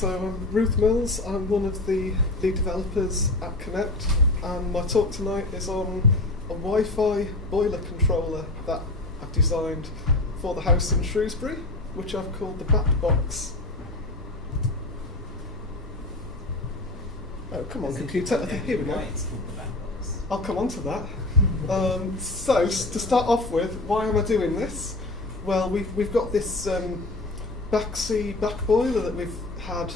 So I'm Ruth Mills, I'm one of the lead developers at Connect, and my talk tonight is on a Wi-Fi boiler controller that I've designed for the house in Shrewsbury, which I've called the BatBox. Oh, come on, computer. Here we go. It's called the BatBox. I'll come on to that. So, to start off with, why am I doing this? Well, we've got this back boiler that we've had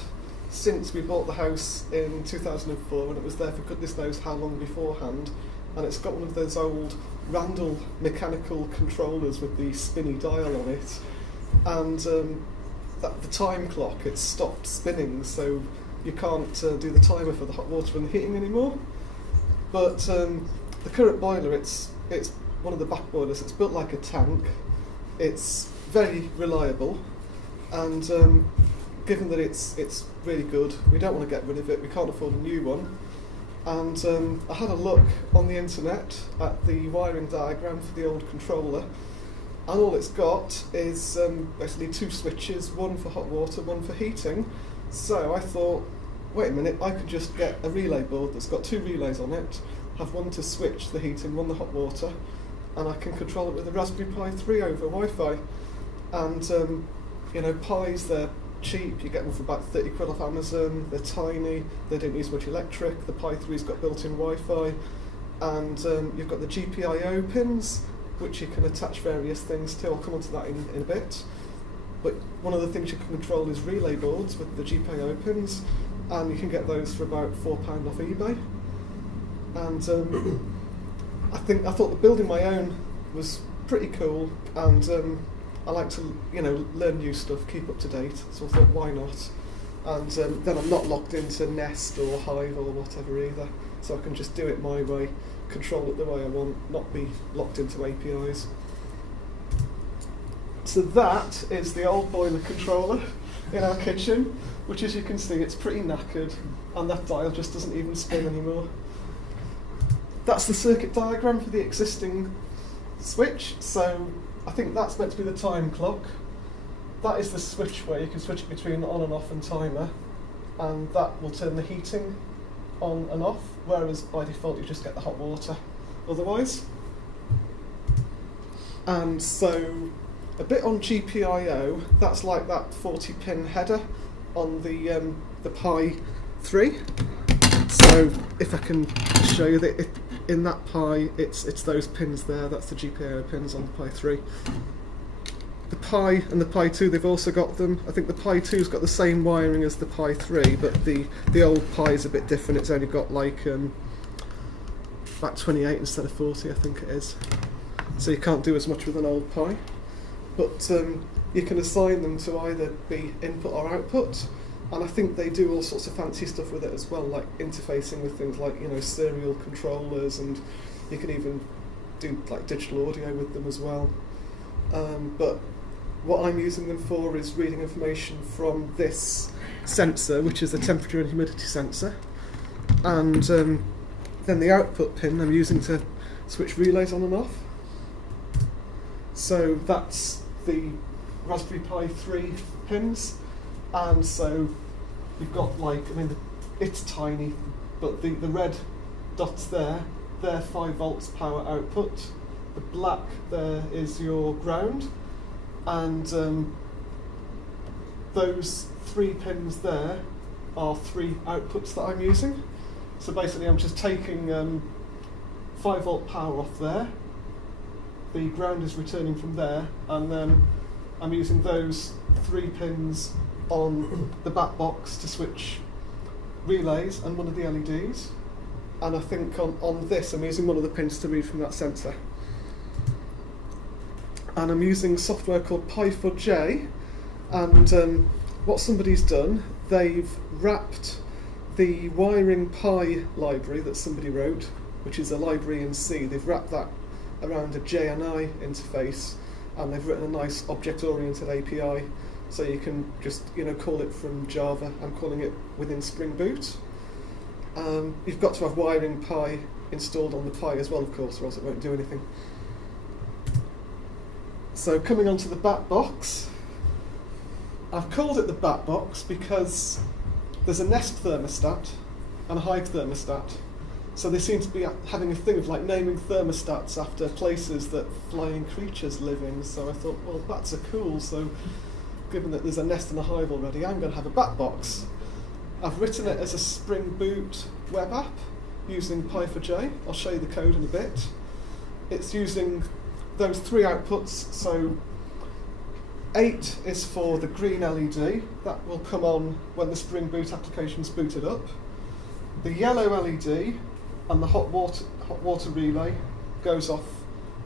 since we bought the house in 2004, and it was there for goodness knows how long beforehand. And it's got one of those old Randall mechanical controllers with the spinny dial on it, and the time clock, it's stopped spinning, so you can't do the timer for the hot water and the heating anymore. But the current boiler, it's one of the back boilers. It's built like a tank. It's very reliable, and given that it's really good, we don't want to get rid of it. We can't afford a new one. And I had a look on the internet at the wiring diagram for the old controller, and all it's got is basically two switches, one for hot water, one for heating. So I thought, wait a minute, I could just get a relay board that's got two relays on it, have one to switch the heating, one the hot water, and I can control it with a Raspberry Pi 3 over Wi-Fi. And you know, Pis, they're cheap. You get them for about 30 quid off Amazon. They're tiny, they don't use much electric. The Pi 3's got built-in Wi-Fi, and you've got the GPIO pins, which you can attach various things to. I'll come on to that in a bit. But one of the things you can control is relay boards with the GPIO pins, and you can get those for about £4 off eBay. And I thought that building my own was pretty cool, and I like to, learn new stuff, keep up to date. So I thought, why not? And then I'm not locked into Nest or Hive or whatever either, so I can just do it my way, control it the way I want, not be locked into APIs. So that is the old boiler controller in our kitchen, which, as you can see, it's pretty knackered, and that dial just doesn't even spin anymore. That's the circuit diagram for the existing switch. So I think that's meant to be the time clock. That is the switch where you can switch it between on and off and timer, and that will turn the heating on and off, whereas by default you just get the hot water otherwise. And so a bit on GPIO, that's like that 40-pin header on the Pi 3. So if I can show you that in that Pi, it's those pins there, that's the GPIO pins on the Pi 3. The Pi and the Pi 2, they've also got them. I think the Pi 2's got the same wiring as the Pi 3, but the old Pi is a bit different. It's only got like about 28 instead of 40, I think it is. So you can't do as much with an old Pi. But you can assign them to either be input or output. And I think they do all sorts of fancy stuff with it as well, like interfacing with things like, serial controllers, and you can even do like digital audio with them as well. But what I'm using them for is reading information from this sensor, which is a temperature and humidity sensor. And then the output pin I'm using to switch relays on and off. So that's the Raspberry Pi 3 pins. And so we've got it's tiny, but the red dots there, they're 5 volts power output. The black there is your ground, and those 3 pins there are 3 outputs that I'm using. So basically I'm just taking 5 volt power off there, the ground is returning from there, and then I'm using those 3 pins on the BatBox to switch relays and one of the LEDs, and I think on this I'm using one of the pins to read from that sensor. And I'm using software called Pi4J, and what somebody's done, they've wrapped the wiring Pi library that somebody wrote, which is a library in C, they've wrapped that around a JNI interface, and they've written a nice object-oriented API. So you can just call it from Java. I'm calling it within Spring Boot. You've got to have wiring Pi installed on the Pi as well, of course, or else it won't do anything. So coming on to the BatBox, I've called it the BatBox because there's a Nest thermostat and a Hive thermostat. So they seem to be having a thing of like naming thermostats after places that flying creatures live in. So I thought, well, bats are cool. So given that there's a Nest and a Hive already, I'm going to have a BatBox. I've written it as a Spring Boot web app using Pi4J. I'll show you the code in a bit. It's using those 3 outputs. So 8 is for the green LED. That will come on when the Spring Boot application's booted up. The yellow LED and the hot water relay goes off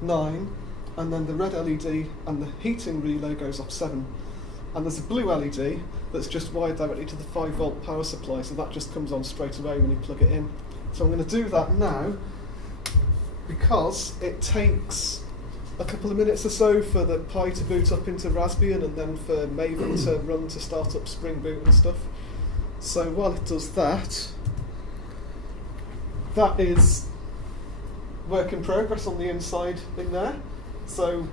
9, and then the red LED and the heating relay goes off 7. And there's a blue LED that's just wired directly to the 5-volt power supply, so that just comes on straight away when you plug it in. So I'm going to do that now, because it takes a couple of minutes or so for the Pi to boot up into Raspbian and then for Maven to run to start up Spring Boot and stuff. So while it does that, that is work in progress on the inside in there. So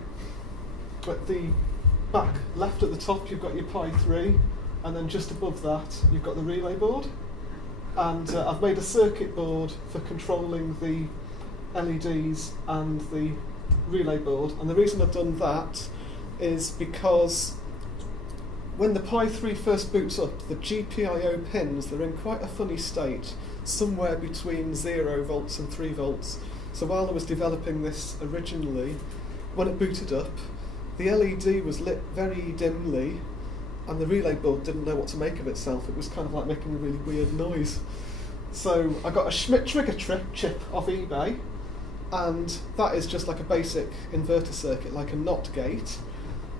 at the back left at the top you've got your Pi 3, and then just above that you've got the relay board. And I've made a circuit board for controlling the LEDs and the relay board. And the reason I've done that is because when the Pi 3 first boots up, the GPIO pins, they're in quite a funny state, somewhere between 0 volts and 3 volts. So while I was developing this originally, when it booted up, the LED was lit very dimly, and the relay board didn't know what to make of itself. It was kind of like making a really weird noise. So I got a Schmidt trigger chip off eBay, and that is just like a basic inverter circuit, like a NOT gate.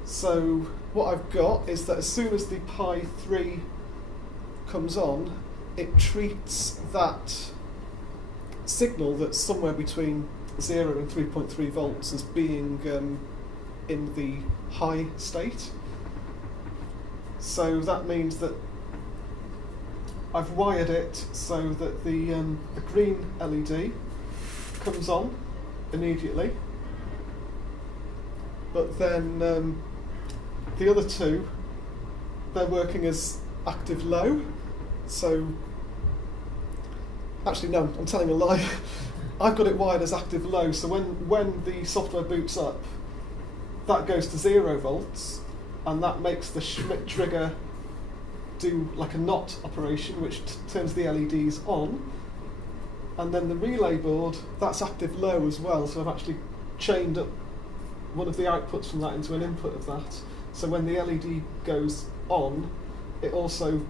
So what I've got is that as soon as the Pi 3 comes on, it treats that signal that's somewhere between 0 and 3.3 volts as being in the high state. So that means that I've wired it so that the green LED comes on immediately, but then the other two, they're working as active low. So actually no, I'm telling a lie. I've got it wired as active low, so when the software boots up, that goes to 0 volts, and that makes the Schmidt trigger do like a NOT operation, which turns the LEDs on. And then the relay board, that's active low as well, so I've actually chained up one of the outputs from that into an input of that. So when the LED goes on, it also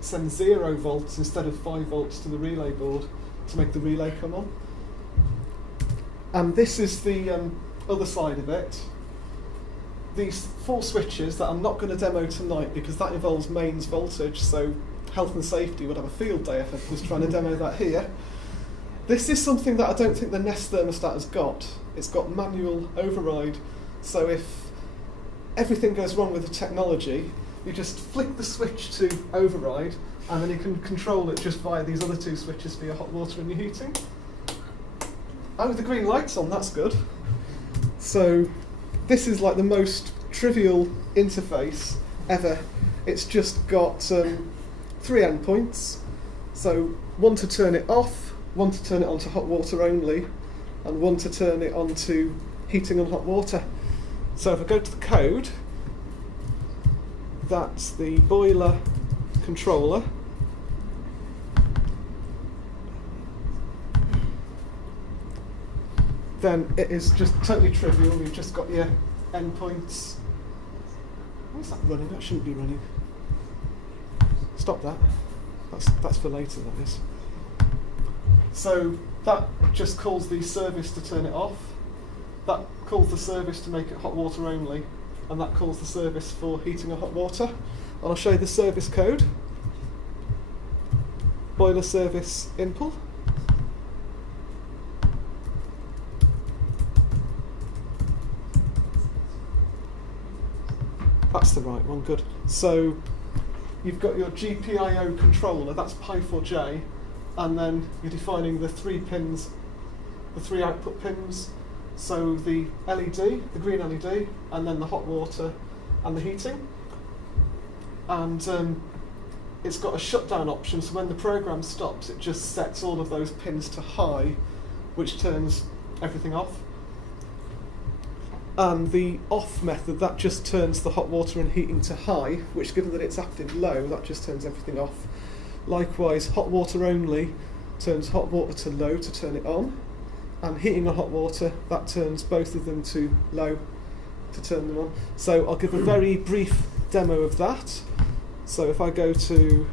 sends 0 volts instead of 5 volts to the relay board to make the relay come on. And this is the other side of it. These 4 switches that I'm not going to demo tonight because that involves mains voltage, so health and safety would have a field day if I was trying to demo that here. This is something that I don't think the Nest thermostat has got. It's got manual override, so if everything goes wrong with the technology, you just flick the switch to override, and then you can control it just via these other 2 switches for your hot water and your heating. Oh, the green light's on, that's good. So this is like the most trivial interface ever. It's just got 3 endpoints. So one to turn it off, one to turn it on to hot water only, and one to turn it on to heating and hot water. So if I go to the code, that's the boiler controller. Then it is just totally trivial. You've just got your endpoints. Where's that running? That shouldn't be running. Stop that. That's for later, that is. So that just calls the service to turn it off. That calls the service to make it hot water only. And that calls the service for heating or hot water. And I'll show you the service code. Boiler service impl. That's the right one, good. So you've got your GPIO controller, that's Pi4J, and then you're defining the 3 pins, the 3 output pins. So the LED, the green LED, and then the hot water and the heating. And it's got a shutdown option, so when the program stops, it just sets all of those pins to high, which turns everything off. And the off method, that just turns the hot water and heating to high, which, given that it's active low, that just turns everything off. Likewise, hot water only turns hot water to low to turn it on, and heating and hot water, that turns both of them to low to turn them on. So I'll give a very brief demo of that. So if I go to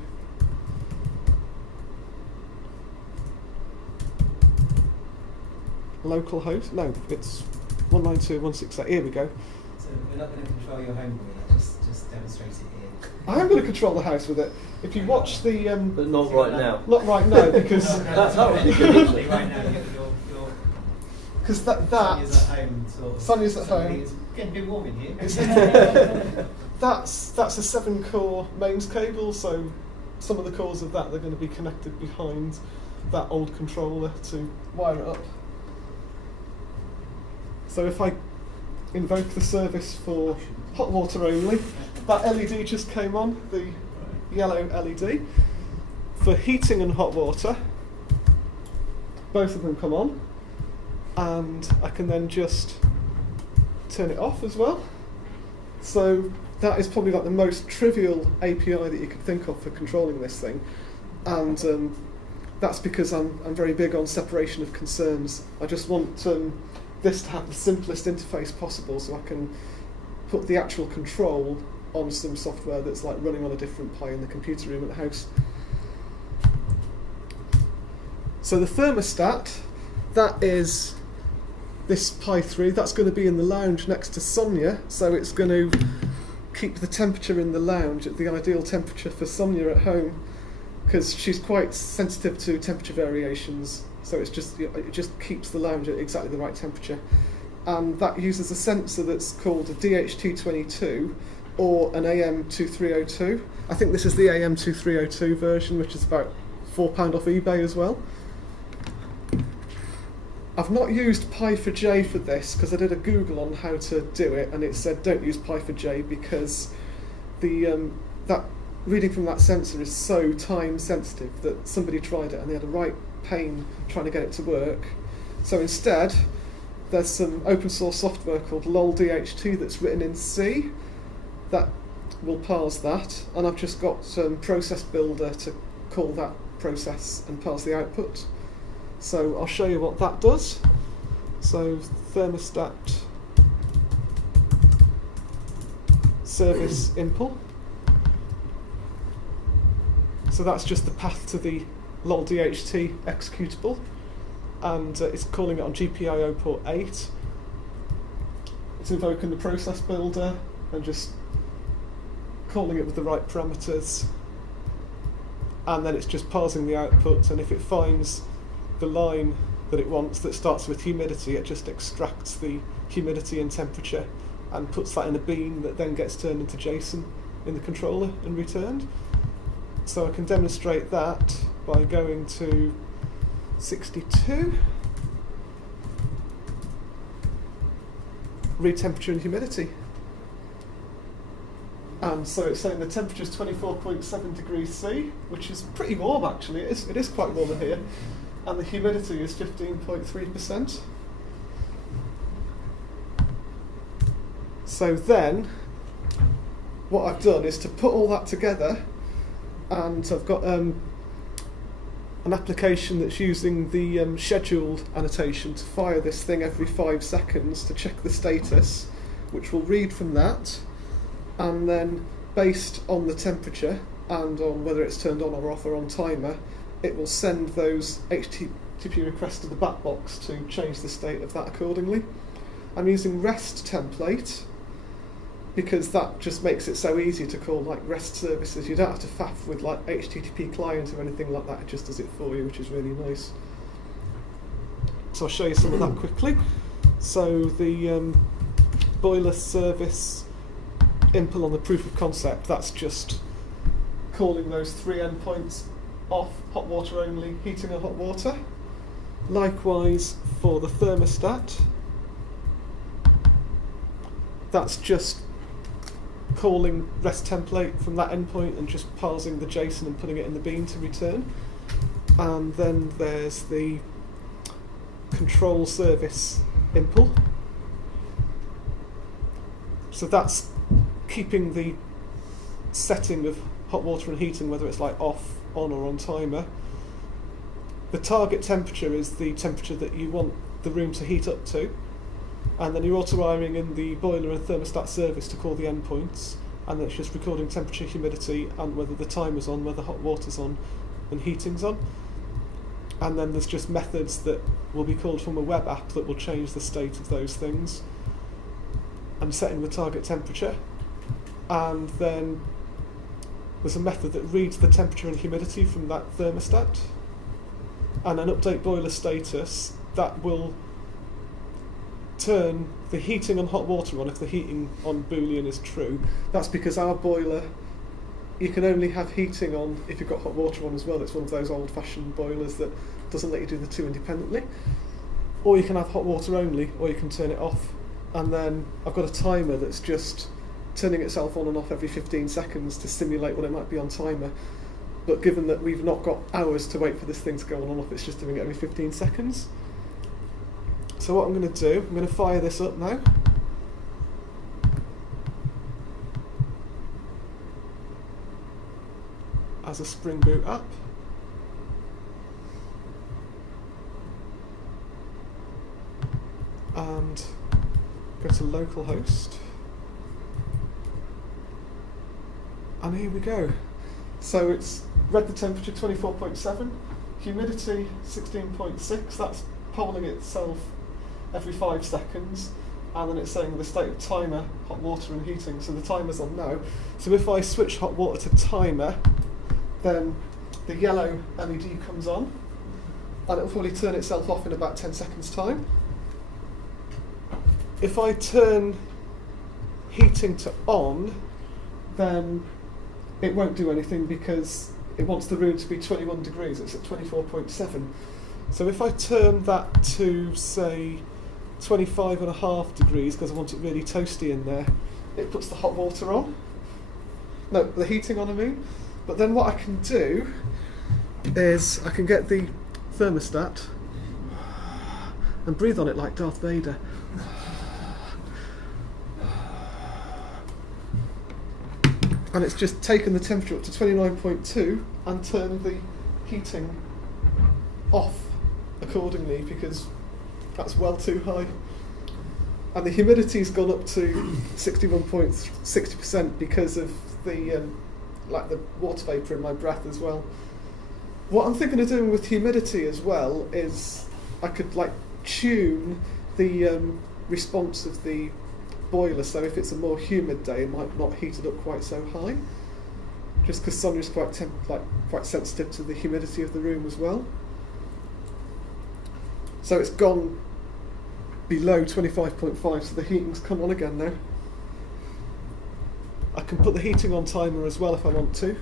localhost, no, it's 192.168, here we go. So we're not going to control your home boiler, just demonstrate it here. I am going to control the house with it. If you watch the... but not right now. Not right now, because... That's not really right now. Because that... Sonia's at home, sort of. Sonia's at home. It's getting a bit warm in here. That's a 7-core mains cable, so some of the cores of that, they're going to be connected behind that old controller to wire it up. So if I invoke the service for hot water only, that LED just came on, the yellow LED. For heating and hot water, both of them come on, and I can then just turn it off as well. So that is probably like the most trivial API that you could think of for controlling this thing, and that's because I'm very big on separation of concerns. I just want this to have the simplest interface possible, so I can put the actual control on some software that's like running on a different Pi in the computer room at the house. So the thermostat, that is this Pi3, that's going to be in the lounge next to Sonia, so it's going to keep the temperature in the lounge at the ideal temperature for Sonia at home, because she's quite sensitive to temperature variations. So it just keeps the lounge at exactly the right temperature. And that uses a sensor that's called a DHT22 or an AM2302. I think this is the AM2302 version, which is about £4 off eBay as well. I've not used Pi4J for this because I did a Google on how to do it, and it said don't use Pi4J because that reading from that sensor is so time sensitive that somebody tried it and they had a right pain trying to get it to work. So instead, there's some open source software called LOLDHT that's written in C that will parse that, and I've just got process builder to call that process and parse the output. So I'll show you what that does. So thermostat service impl. So that's just the path to the LOLDHT executable, and it's calling it on GPIO port 8. It's invoking the process builder and just calling it with the right parameters, and then it's just parsing the output, and if it finds the line that it wants that starts with humidity, it just extracts the humidity and temperature and puts that in a bean that then gets turned into JSON in the controller and returned. So I can demonstrate that by going to 62, read temperature and humidity. And so it's saying the temperature is 24.7 degrees C, which is pretty warm actually. It is quite warm in here. And the humidity is 15.3%. So then, what I've done is to put all that together, and I've got an application that's using the scheduled annotation to fire this thing every 5 seconds to check the status, which will read from that, and then based on the temperature and on whether it's turned on or off or on timer, it will send those HTTP requests to the BatBox to change the state of that accordingly. I'm using REST template because that just makes it so easy to call like REST services. You don't have to faff with like HTTP clients or anything like that. It just does it for you, which is really nice. So I'll show you some of that quickly. So the boiler service impl on the proof of concept, that's just calling those 3 endpoints off, hot water only, heating and hot water. Likewise for the thermostat, that's just calling REST template from that endpoint and just parsing the JSON and putting it in the bean to return. And then there's the control service impl. So that's keeping the setting of hot water and heating, whether it's like off, on or on timer. The target temperature is the temperature that you want the room to heat up to, and then you're auto-wiring in the boiler and thermostat service to call the endpoints, and it's just recording temperature, humidity, and whether the timer's on, whether hot water's on, and heating's on. And then there's just methods that will be called from a web app that will change the state of those things, and setting the target temperature. And then there's a method that reads the temperature and humidity from that thermostat, and an update boiler status that will turn the heating and hot water on if the heating on Boolean is true. That's because our boiler, you can only have heating on if you've got hot water on as well. It's one of those old-fashioned boilers that doesn't let you do the two independently. Or you can have hot water only, or you can turn it off. And then I've got a timer that's just turning itself on and off every 15 seconds to simulate what it might be on timer. But given that we've not got hours to wait for this thing to go on and off, it's just doing it every 15 seconds. So what I'm going to do, I'm going to fire this up now. As a Spring Boot app. And go to localhost. And here we go. So it's read the temperature 24.7, humidity 16.6, that's polling itself every 5 seconds, and then it's saying the state of timer, hot water and heating, so the timer's on now. So if I switch hot water to timer, then the yellow LED comes on, and it'll probably turn itself off in about 10 seconds time. If I turn heating to on, then it won't do anything because it wants the room to be 21 degrees, it's at 24.7. So if I turn that to, say, 25.5 degrees, because I want it really toasty in there, it puts the hot water on. No, the heating on, I mean. But then what I can do is I can get the thermostat and breathe on it like Darth Vader. And it's just taken the temperature up to 29.2 and turned the heating off accordingly because that's well too high. And the humidity's gone up to 61.60% because of the the water vapour in my breath as well. What I'm thinking of doing with humidity as well is I could tune the response of the boiler, so if it's a more humid day it might not heat it up quite so high, just because Sonia's quite sensitive to the humidity of the room as well. So it's gone below 25.5, so the heating's come on again now. I can put the heating on timer as well if I want to.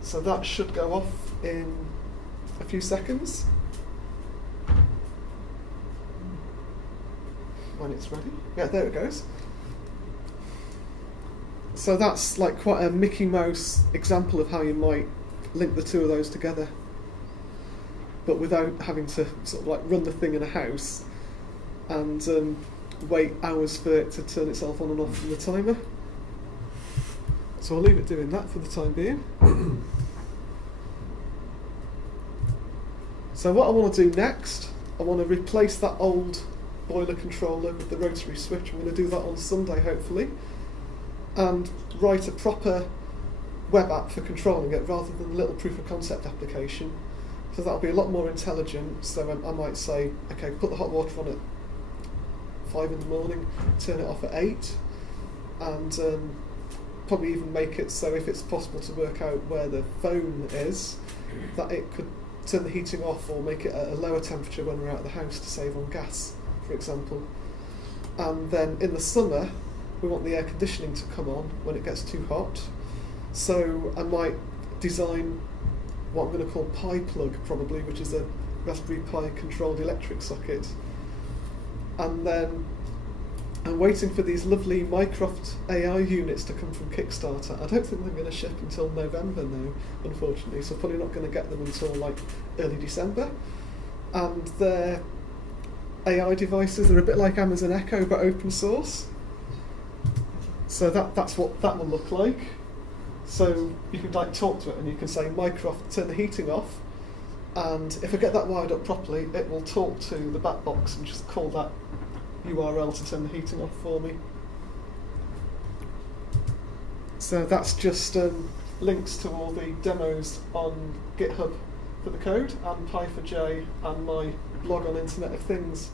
So that should go off in a few seconds. When it's ready. Yeah, there it goes. So that's quite a Mickey Mouse example of how you might link the two of those together, but without having to run the thing in a house and wait hours for it to turn itself on and off from the timer. So I'll leave it doing that for the time being. So what I want to do next, I want to replace that old boiler controller with the rotary switch. I'm going to do that on Sunday hopefully, and write a proper web app for controlling it rather than a little proof of concept application. So that'll be a lot more intelligent. So I might say, okay, put the hot water on at 5 in the morning, turn it off at 8, and probably even make it so if it's possible to work out where the phone is, that it could turn the heating off or make it at a lower temperature when we're out of the house to save on gas, for example. And then in the summer we want the air conditioning to come on when it gets too hot, so I might design what I'm going to call Pi plug probably, which is a Raspberry Pi controlled electric socket, and then I'm waiting for these lovely Mycroft AI units to come from Kickstarter. I don't think they're going to ship until November now, unfortunately, so probably not going to get them until like early December. And they're AI devices. They're a bit like Amazon Echo but open source. So that's what that will look like. So you can like talk to it and you can say, Mycroft, turn the heating off. And if I get that wired up properly, it will talk to the BatBox and just call that URL to turn the heating off for me. So that's just links to all the demos on GitHub for the code, and Pi4J, and my blog on Internet of Things.